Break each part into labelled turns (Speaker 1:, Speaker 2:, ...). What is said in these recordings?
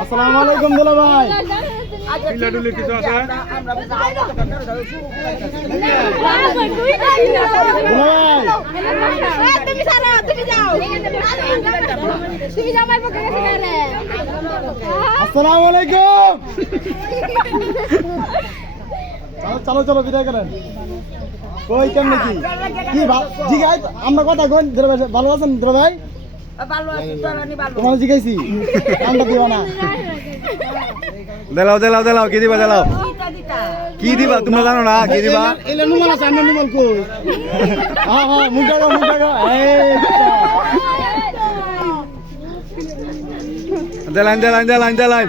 Speaker 1: আসসালামু আলাইকুম দুলা ভাই কিছু আছে আসসালামু আলাইকুম চলো চলো বিদায় করেন কই কেমন কি ঠিক আছে আমরা কথা কই ভালো আছেন ভাই
Speaker 2: তোমাৰ
Speaker 1: জিকাইছি কাম পাতিবা না দেলাও দেলাও দেলাও কি দিবা দেলাও কি দিবা তুমি জানো না কি দিবা
Speaker 3: এলে নুমাল আছে আমি নুমাল কই
Speaker 1: হা হা মুগা গ মুগা গ এ দেলাইন দেলাইন দেলাইন দেলাইন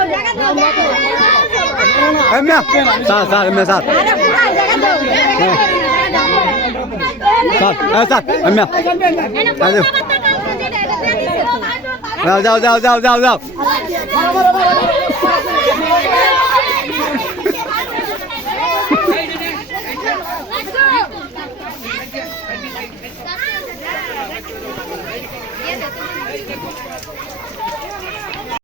Speaker 1: em nha sao sao em sao sao em sao em nha anh em rào rào rào rào rào rào Thank you.